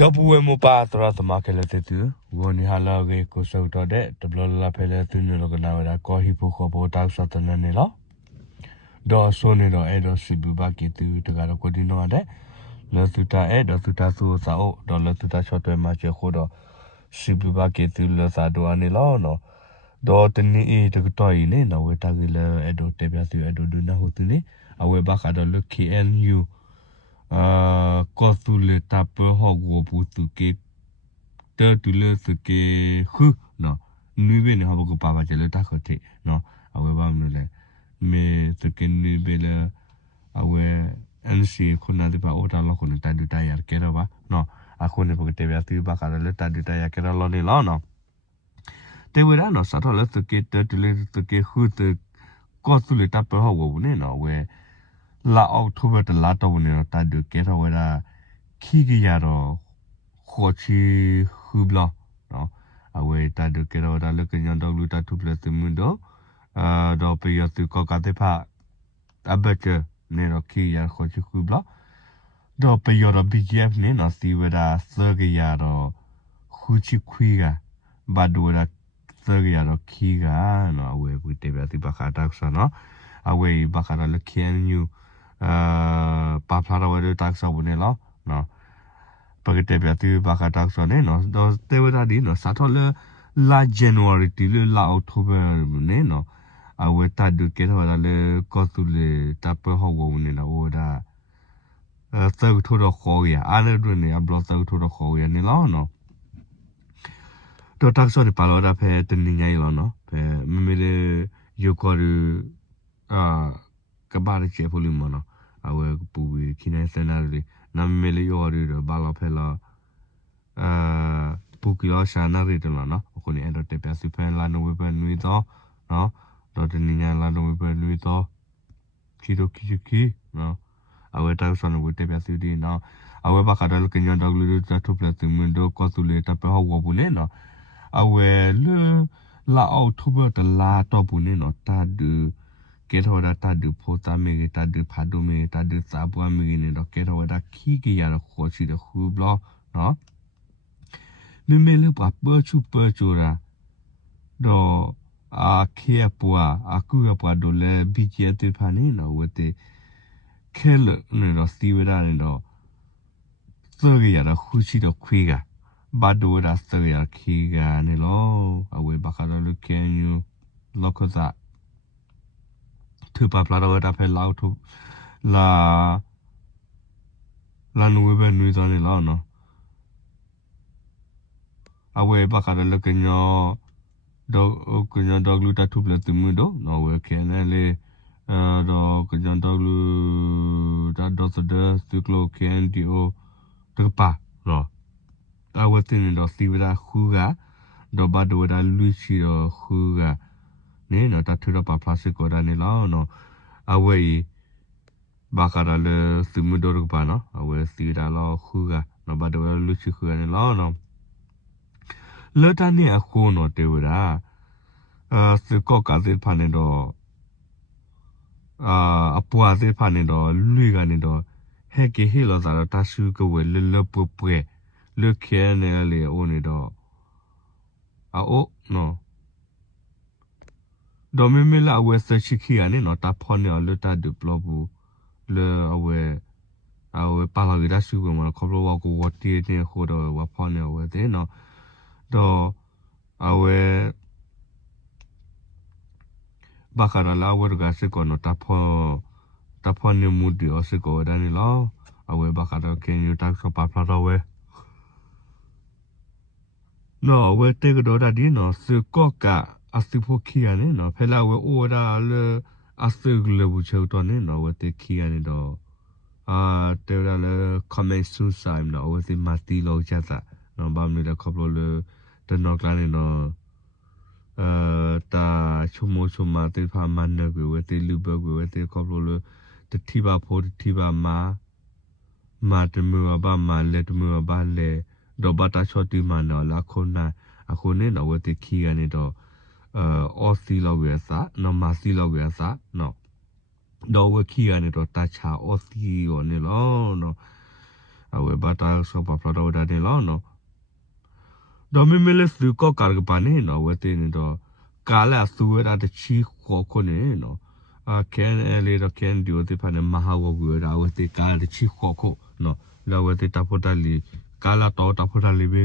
ดับเบิลมูปาตราสมาเกลติตุวันนี้ฮัลโหลเกโคสุดเดดับเบิลลาเพลตุนโลกนาเวดาโคฮิโปโคโบตักสัตนันนี่ละดอโซนี่ดอเอดอสิบุบากิตุตกาโคดิโนอาเดลตุตาเอดอตุตาซูซาโอดอลตุตาช็อตเวมาเจโคดอสิบุบากิตุลซาโดอานี่ละเนาะดอตนี่เอตกตอยนี่นะเวตากิเลเอดอเตเปียตุเอดอดูนาหุตุนี่เอาเวบาคาดอล KNU ก็ตุเลตาเปฮอกวปุตุเกเตตุเลสเกฮึเนาะนุเบเนี่ยฮอบกูปาบาเจเลตาขอเทเนาะเอาไว้บ้างนู่นเลยเมสเกนุเบเลเอาไว้อันซีคนนั้นที่ปาโอตาลคนนั้นตาดูตายาร์เกลวะเนาะอาคนเนี่ยปกติแบบที่บ้ากันเลยตาดูตายาร์เกลลอนี่ล้อเนาะแต่เวลาเนาะสัตว์เลสเกเตตุเลสเกฮึเตก็ตุเลตาเปฮอกวปุเนี่ยเนาะเว้ลาออกทุบแต่ลาตัวเนี่ยตาดูเกตเอาไว้ละขี้เกียจรอขอชีฮึบล้อเนาะเอาไว้ตาดูเกตเอาไว้ละเลิกยันดอกลูตาทุบเลยสมุนโดดอกไปยอดก็กาเตพาอับเบกเนี่ยเราขี้ยาขอชีฮึบล้อดอกไปยอดบีเอฟเนี่ยเนาะสิเวลาเสือกยาเราคุชิคุยกันบาดูเวลาเสือกยาเราขี้กันเนาะเอาไว้พูดเตะที่บักขาตักซะเนาะเอาไว้บักขาเราเลิกเขียนอยู่ปาพลาเราเวลาตักซะบุเนี่ยล้อเนาะปกติแบบที่บักขาตักซะเนี่ยเนาะดอกเตเวลาดีเนาะสัตว์เลยลาเจนวารีที่เลยลาออกทุบเนี่ยเนาะเอาไว้ตัดดูเกตเวลาเลยก็ตุเลยตับไปหัวเนี่ยนะโอ้ได้ เติร์กทุรโคยอันนั้นด้วยเนี่ยบล็อกเติร์กทุรโคยนี่ล้อเนาะตัวทักษะนี่ปาลอดาเพอตินนี่ไงล้อเนาะเพอไม่มีเลยยูคอร์อ่ากบาร์เชฟพูลิมเนาะเอาไว้ปูวิคินัยเซนารีน้ำไม่เลยยูอร์ดูบาลาเพลาปุกิโอชานารีตัวเนาะคนนี้เอ็นโดเตปสิเพลลาโนเวเปนุยต่อเนาะตัวตินนี่ไงลาโนเวเปนุยต่อคิโดคิเนาะเอาไว้ทักษะนี่วุฒิเปียสิดีเนาะเอาไว้บักการ์ดเกันยันดอกลูจะทุบเลยถึงมันโดก็ตุเลยแต่ไปหัวบุญเนาะเอาไว้เลือลาเอาทุบแต่ลาต่อบุญเนาะตาดูเกตหัวตาดูโพตาเมกตาดูพัดดูเมกตาดูสาบัวเมกเนี่ยเกตหัวตาขี้เกียจขอชีเดคูบล้อเนาะไม่เลือกปับเบอร์ชูเปอร์จูระดออาเคียปัวอากูยปัวดูแลบิจิเอติพานี่เนาะเวทีแค่เลือกเนี่ยเราสีเวลาเนี่ย เสือร์คู่ชีดคุยกันบาดูรัสเสือร์ขี้กันนี่ล้อเอาไว้บักการลูกแกนอยู่ล็อกจะถือปลาปลาเราได้เพลาทุลาลานูเวเบนุยตอนนี้ล้อเนาะเอาไว้บักการลูกแกนยอดอกแกนยอดอกลูตาทุบเลยติมือโดเนาะเว้ยแค่นั้นเลยดอกแกนยอดอกลูตาดอสเดอร์สติกโลแคนดิโอตะกปะเนาะเอาไว้ที่นี่ดอกสีเวลาคู่กันดอกบาดูเวลาลุยชีดอกคู่กันเนี่ยเนาะตัดทุเรศปาพลาสติกก็ได้เนี่ยแล้วเนาะเอาไว้บาคาราเลสมุดอรุกปาเนาะเอาไว้สีดาลอคู่กันเนาะบาดูเวลาลุยชีคู่กันเนี่ยแล้วเนาะเลือดอันนี้คู่เนาะเทวดาสก็การเสพผ่านเนี่ยดอกอปัวเสพผ่านเนี่ยดอกลุยกันเนี่ยดอกเฮกิเฮลอซาร์ตัชูก็เวลเลปุเปเลือกแค่เนี่ยเลยโอเนี่ยดอกโอ้เนาะดอมไม่ละเวสชิคีอันนี้เนาะตาพอเนี่ยเลตาดูปลอบูเลเอาไว้ปาลาวิดาชูกมันขบว่ากูวัดที่เนี่ยโคดว่าพอเนี่ยเวเดเนาะดอเอาไว้บาคาราลาเวรกาสิก่อนเนาะตาพอเนี่ยมูดีอสิก่อนได้นี่ล้อเอาไว้บาคาราเคนยูตักสปาพลาดเอาไว้เนาะเวเตกโดดาดีเนาะสิก็กะอาสิพวกขี้อันนี้เนาะเพลาเวโอดาเลอาสิกเลบุเชลตอนนี้เนาะเวเตขี้อันนี้ดอเดี๋ยวเราคอมเมนต์สุดท้ายเนาะว่าที่มาตีเราจะตะเนาะบางทีเราขบเราเลยแต่นอกจากนี้เนาะตาชั่วโมงชั่วมาที่พามันเนกว่าที่ลูกบอกว่าที่ขบเราเลยที่ที่บ้าพอที่บ้ามาที่มือบ้ามาเล็ดมือบ้าเล่ดอกบัตรชอติมาเนาะละคนน่ะคนเนี่ยเนาะว่าที่ขี้กันเนี่ยดอกออสซี่เราเวสอะเนาะมาซี่เราเวสอะเนาะดอกว่าขี้กันเนี่ยดอกตาชาออสซี่อ๋อเนี่ยล้อเนาะ awe bata so pa plado da de lo no do me mele su ko kar ga pa ne no we te ni do kala su ra de chi ko ne no a ken ele do ken dio te pa ne maha wo gu ra we te ka de chi ko no la we te tapota li kala to tapota li be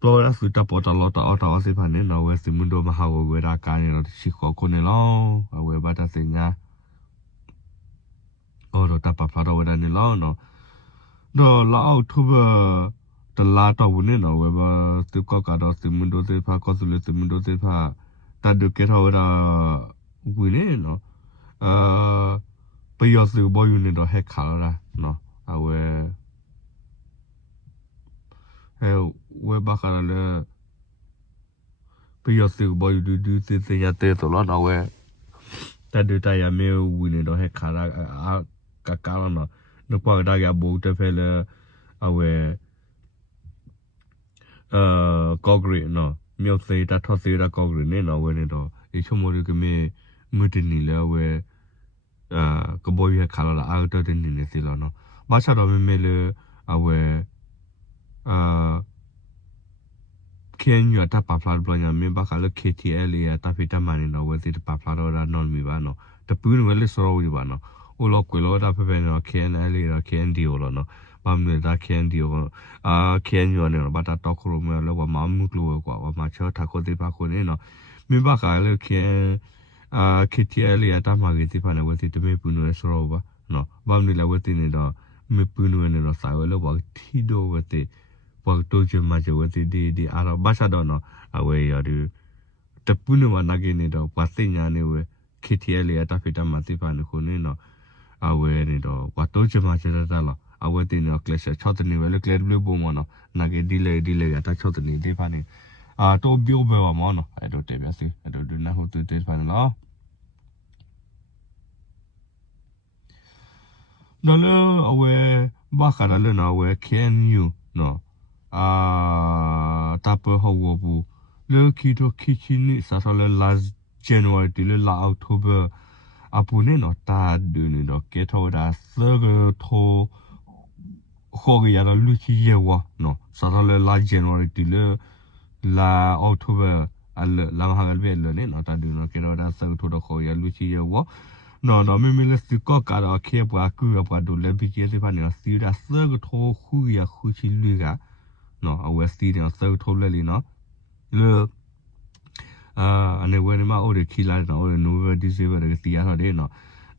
to ra su tapota lo ta o ta o se pa ne no we se mundo maha wo gu ra ka ne no chi ko ne lo awe bata se nya o do tapa plado da ne lo no no la October the la ta wune no we ba te ko ka do se mundo te pa ko su le se mundo te pa ta do ke ra ora wune no pe yo se bo yu ne do he ka ra no a we ba ka le pe yo se bo yu du se ya te to lo no we ta do ta ya me wune do he ka ra a ka no no kwa da ya bo te fe le aကောဂရီနော်မြောက်စေတာထော့စေတာကောဂရီနေနော်ဝဲနေတော့ဒီချုံမိုရီကမေမတနီလဲဝဲကဘောရခါလာအောက်တော့တင်နေစီလောနော်ဘာချတော့မေလေအဝဲကန်ယူတာပါဖလာဘလညာမေဘခါလ KTL ရတာဖီတမန်နော်ဝဲစီတပါဖလာတော့နော်မီပါနော်တပူးဝဲလေစောဝီပါနော်အိုလောကွေလောတာဖဖဲနော် KNL ရ KNDO လောနော်ဘာမလဲဒါ KNDO KNU နဲ့ဘာတာတော့ခလို့မလဲဘာမမှုလို့ကွာဘာမချောထားကိုတေပါကိုနေနော်မေဘခါလေ KTL ရတာမှာကြီးပါလေဝဲစီတမေပူနော်စောပါနော်ဘာမလဲဝဲတင်နေတော့မေပူနော်နေတော့စာဝဲလို့ဘာထီတော့ဝဲတေဘာတိုချင်မှကျဝဲဒီအားတော့ဘာသာတော့နော်အဝဲရဒီတပူးနော်နာကနေတော့ဘာသိညာနေဝဲ KTL ရတာဖိတမှာတိပါနေခုနေနော်အဝဲနေတော့ဘာတိုချင်မှကျတာလားအဝဲတင်နော်ကလစ်ချော့တနေဝဲလေကလစ်ဘလူးပုံမနော်နာကေဒီလေရတာချော့တနေဒီပါနေတော့ပြောပဲပါမနော်အဲ့တော့တေပြစီအဲ့တော့ဒီနာဟုတ်တေပါနော်နော်လေအဝဲဘာခါရလေနော်ဝဲ KNU နော်တာပဟောဝဘူးလေခီတိုခီချီနီစာဆလ last January တလေလာ October အပူနေနော်တာဒူနေတော့ကေထောဒါစဂထိုခေါ်ရရလူချီရဝနော်စာဆလ last January တလေလာ October အလာမဟာဂလပဲလေနော်တာဒူနော်ကေထောဒါစဂထိုတော့ခေါ်ရလူချီရဝနော်မေလစကောကတော့ခေပွားကူပွားဒူလေဘီကျေစပါနေစီဒါစဂထိုခူရခူချီလူကနော်အဝက်စတီနော်စဂထိုလေလီနော်လေအနေဝဲနေမှာအိုရခီလာနော်အိုရနိုဗယ်ဒီဇေဗာကတီယာတော့တယ်နော်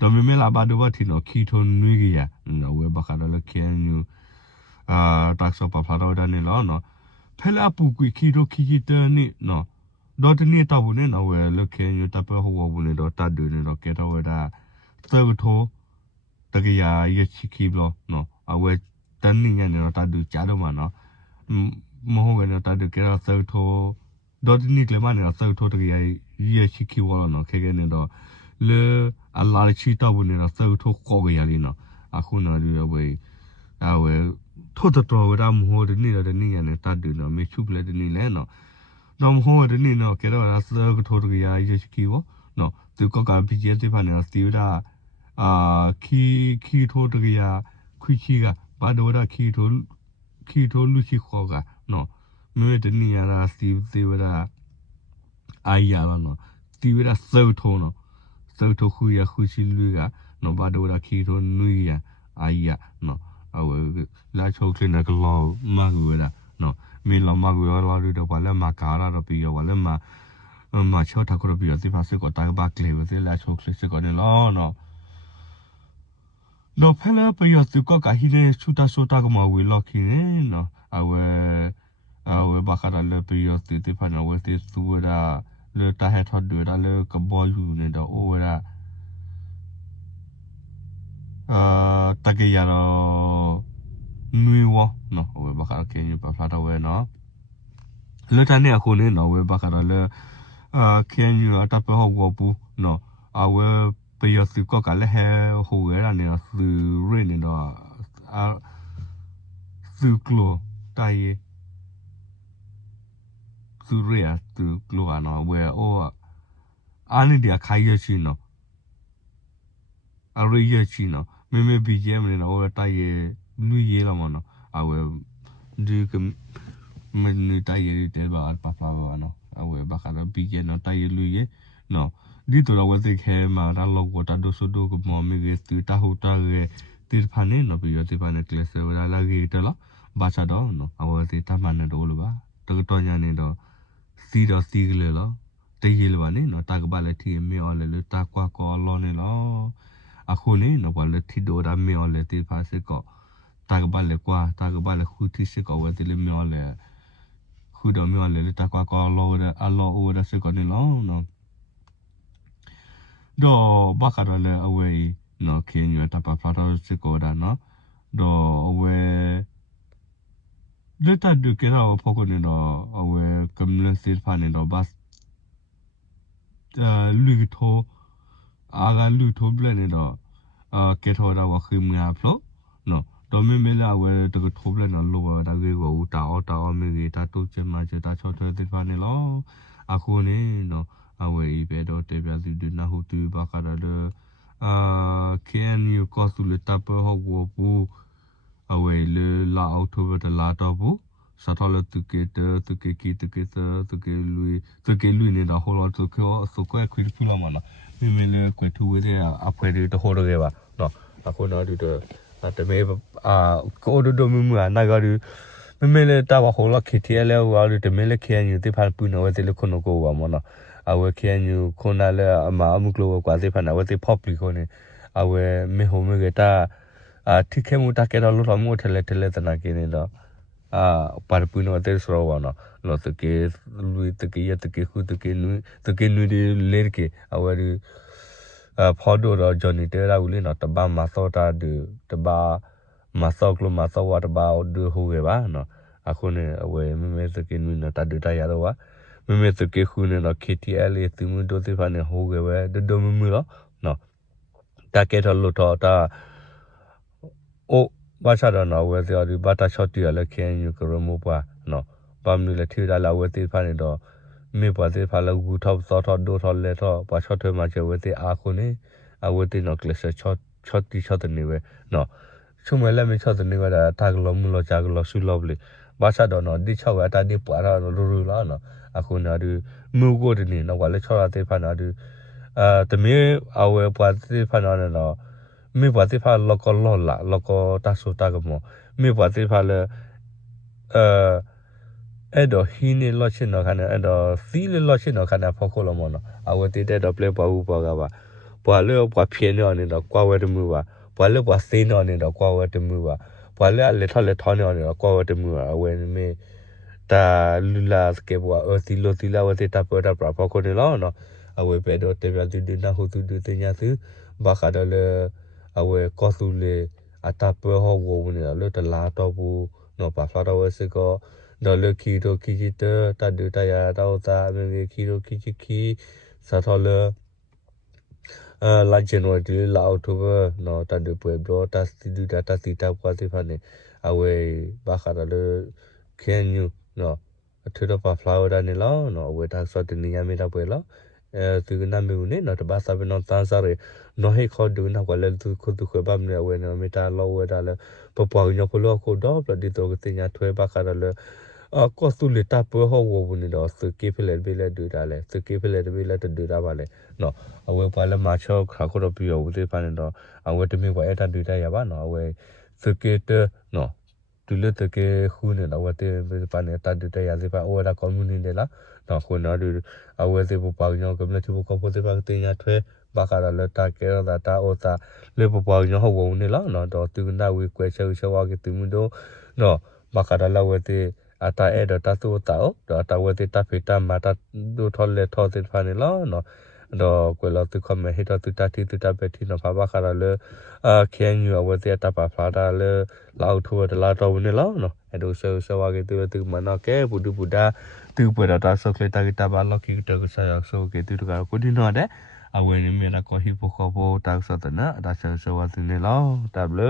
တော့မေလာဘာဒဘတီနော်ခီထုံနွေးရနော်ဝဲဘခါတော့လေကန်ယူတက်ဆောပဖလာတော့တယ်နော်ဖဲလာပူကွီခီတိုခီတနီနော်ဒေါ်တနီတော့ဘူးနော်ဝဲလေကန်ယူတပ်ပဟောဘူးနေတော့တတ်တယ်နော်ကဲတော့ဝဲတာစဂထိုတကရရချီခီဘလောနော်အဝဲတန်နေရနော်တတ်တယ်ကြားတော့မှာနော်မဟုတ်ဘူးနော်တတ်တယ်ကဲတော့စဂထိုဒေါ်တနီကလည်းမနေတော့စဂထိုတကရရချီခီဝလောနော်ခဲခဲနေတော့လေအလာချီတော့ဘူးနေတော့စဂထိုခေါ်ကြရလीနော်အခုနော်ဒီဝဲအဝဲထို့တော်ဝရမဟုတ်တယ်နေတော့နေရနေတတ်တယ်နော်မေချုပလက်တနေလဲနော်တော့မဟုတ်တယ်နေနော်ကဲတော့စဂထိုတကရရချီခီဝနော်သူကဘီဂျေတိဖာနေတော့စီဒါခီထိုတကရခွီချီကဘာဒိုရာခီထိုလူချီခေါ်ကနော်မေတနီရတာစီသေးဝရာအာရလာနော်တီဝရာစောထုံနော်စောထုခူရခူချီလူကနော်ဘာဒိုရာခီထိုနွေရအာရနော်အဝလာချိုကလနကလောမဂူရနော်မေလမဂူရလာရတော့ဘာလဲမကာရာတော့ပြီးရောဘာလဲမချောတာကရပြီးတော့ဒီပါစကောတာဘကလေဝဲလာချိုကလစကောနေလောနော်တော့ဖဲလာပယောစုကကဟိရဲချူတာဆိုတာကမဝေလောက်ခင်းနော်အဝဲဘာခါရလေပယောစုတိဖာနဝဲတိစုရာလေတာဟက်ထဒူရာလေကဘောယူနေတော့အိုရာတကရတော့နွေဝနော်ဝဲဘာခါကင်းပဖလာတော့ဝဲနော်လေတနေအခုနေနော်ဝဲဘာခါရလေကင်းယူအတပ်ပဟောဝပူနော်အဝဲပယောစုကကလည်းဟိုရနေသူရနေတော့သူကလိုတိုင်သူရသူကလိုကနော်ဝဲအိုအားနေဒီခိုင်ရချီနော်အရိရချီနော် me BGM ne no ta ye lu ye la mo no awe du ke me nu ta ye te ba pa pa no awe ba ka BGM no ta ye lu ye no di to la wa te ke ma ra lo ko ta do so do ko mo me ge tu ta ho ta ge tir phane no bi yo te phane class la la ge ta la ba cha do no awe te ta ma ne do lo ba to to nya ne do si do si le lo te ye le ba ne no ta ka ba le thi me o le ta kwa ko lo ne loအခုနေနော်ဘာလဲတီဒိုဒါမေော်လဲတီဖာစစ်ကောတာကဘာလဲကွာတာကဘာလဲခူတီစစ်ကောဝဲတီလေမေော်လဲခူတော်မေော်လဲတာကွာကောလောအလောအိုဒါစစ်ကောနေလောနော်တော့ဘာခါတော့လဲအဝဲနော်ခင်းရတာပါဖလာတော့စစ်ကောဒါနော်တော့အဝဲလက်တဒုကေရာဖို့ကနေတော့အဝဲကမ္လစစ်ဖာနေတော့ဘတ်လူထိုအာဂလူထိုဘလနေတော့ကေထောတာဝခိမယာဖလို့နော်တော့မမေလာဝဲတကထိုဘလနော်လောတာကေကိုတာအော်တာအော်မေကြီးတာတုတ်ချင်မှချတာချောတဲ့တိဖာနေလောအခုနေနော်အဝဲဤပဲတော့တေပြသူဒနာဟုတူဘာခါတော့can you call to the top of woအဝဲလေလာအောက်တိုဘာတလာတော့ဘူးစတော်လတုကေတတုကေကီတကေတတုကေလူနေတာဟောလို့တုကေဆိုကွဲခွေဖူလာမနော်မိလေကွဲထူဝဲတဲ့အဖွဲတွေတဟောတော့ခဲ့ပါနော်အခုတော့ဒီတော့တမဲကိုဒိုမမနာဂရီမိလေတာဝဟောလို့ခေတီလဲဟောလို့တမဲလေခဲညူတိဖာပူနော်ဝဲတိလခုနကိုပါမနော်အဝဲခဲညူခုနလဲအမအမှုကလောကွာတိဖာနာဝဲတိဖော့ပလီခုနေအဝဲမေဟိုမေကတာထိခဲမှုတကဲတော့လို့မှုထလဲတနာကိနေတော့ပါပူနော်တဲ့ဆိုတော့နော်လို့တကေလူတကေရတကေခုတကေနူဒီလေကေအဝဲဒီဖော်တော့ဂျန်နီတဲရာဦးလေးနော်တဘာမသောတာဒီတဘာမသောကလမသောဝတ်ဘာဒူဟူဝဲပါနော်အခုနေအဝဲမေတကေနူနော်တဒူတရတော့ပါမေတကေခုနေနော် KTL လေးသူမှုတို့တိဖာနေဟိုးဝဲဒဒမမှုတော့နော်တကဲတော့လို့တော့တာအိုဘာသာတော့နော်ဝဲပြောဒီဘာတာရှော့တီရလဲခဲယူကရမိုးပွားနော်ဘာမီလဲထေတာလာဝဲတိဖာနေတော့မေပွားတိဖာလောက်ဘူးထောက်စောထောက်ဒိုထောက်လဲထောက်ဘာရှော့ထွေးမှာကျဝဲတိအားခုနေအဝဲတိနော်ကလစ်ချော့တီချော့တနေဝဲနော်ချုံမလဲမချော့တနေဝဲတာတာကလုံးမလို့ကြာကလို့ဆူလို့လေဘာသာတော့နော်ဒီချော့ဝဲတာဒီပွားတော့ရူလာနော်အခုနော်ဒီမူကိုတနေနော်ကလည်းချော့ရတိဖာနော်ဒီတမီအဝဲပွားတိဖာနော်နော်မေပွားတိဖာလောကလောလာလောကတဆူတာကမောမေပွားတိဖာလေအဲ့တော့ဟင်းနေလော့ချင်တော့ခါနဲ့အဲ့တော့သီးလေလော့ချင်တော့ခါနဲ့ဖောက်ခုလောမောနော်အဝဲတိတဲ့တော့ပလေပွားဘူးပွားကပါပွားလေပွားဖြင်းနေတော့ကွာဝဲတမှုပါပွားလေပွားစိနေတော့ကွာဝဲတမှုပါပွားလေလက်ထောက်လက်ထောင်းနေတော့ကွာဝဲတမှုပါအဝဲမေတာလူလာစကေပွားသီလိုဝဲတိတာပေါ်တာဖောက်ခုနေလောနော်အဝဲပဲတော့တေပြတူဒနာဟုတူတင်ညာသူဘာခါတော့လေအဝဲကောသူလေအတာပဟောဝနေလို့တလာတော့ဘူးနော်ဘာဖလာတော့ဝဲစကောနော်လခီတိုခီချီတတဒူတရာတော့သာမေခီတိုခီချီခီစာထော်လေလာဇန်နဝါရီလာအောက်တိုဘာနော်တဒူပွဲဘတော့တစီဒူတာစီတာပွားစီဖာနေအဝဲဘာခါတော့လေခဲညူနော်အထူတော့ဘာဖလာဝဒနေလောနော်အဝဲတာဆော့တင်ရမေတာပွဲလောသူကနာမီဦးနေနော်တဘာသာဘနော်တန်းစားရနော်ဟေခေါ်ဒူနော်ကလည်းသူခုသူခဘမ်နေဝဲနော်မီတာလောဝဲတာလေပပွားညဖလောခုတော့ပဒီတော့ကတင်ညာထွဲဘာခါတော့လေကောစုလတာပေါ်ဟောဝဘူးနေတော့စကေဖလေဘေးလေဒူတာလေစကေဖလေဘေးလေဒူတာပါလေနော်အဝဲပါလေမာချောခါခုတော့ပြရောဦးသေးပါနေတော့အဝဲတမီဝဲအဲ့တာဒူတာရပါနော်အဝဲစကေတနော်တူလက်တကေခူးနေတော့ဝတဲ့ပါနေတာဒူတာရသေးပါအဝဲတာကွန်မြူနတီလားနော်ခုနော်ဒီအဝဲသေးပပညောကမ္လချဘကပိုသေးပါတင်ညာထွဲဘာခါရလတာကေရတာအိုတာလေပပညောဟဝုံနေလားနော်တော့သူနာဝေကွဲချေချေဝါကတူမတို့နော်ဘာခါရလဝဲသေးအတာအဲ့တော့တသူတောတော့တဝဲသေးတဖေတမတာဒူထော်လေထော်သေးဖာနေလားနော်တော့ကွယ်လို့သူခမဲဟိတော့သူတတိသူတပဲတီနော်ဘာခါရလခဲညူအဝဲသေးတပါဖလာတာလေလောက်ထိုးတလာတော့နေလားနော်အဲ့တော့ရှောဝါကသူမနာကဲဘူဒူဘူဒါသူပွေတာဆော့ကလက်တာကတဘာလော်ကီတကဆာယောဆိုကေသူတကကိုဒီနော်တဲ့အဝဲနေမနာကိုဟိပိုခေါ်ဖို့တောက်ဆော့တဲ့နော်ဒါဆောဝါစနေလောတဘလ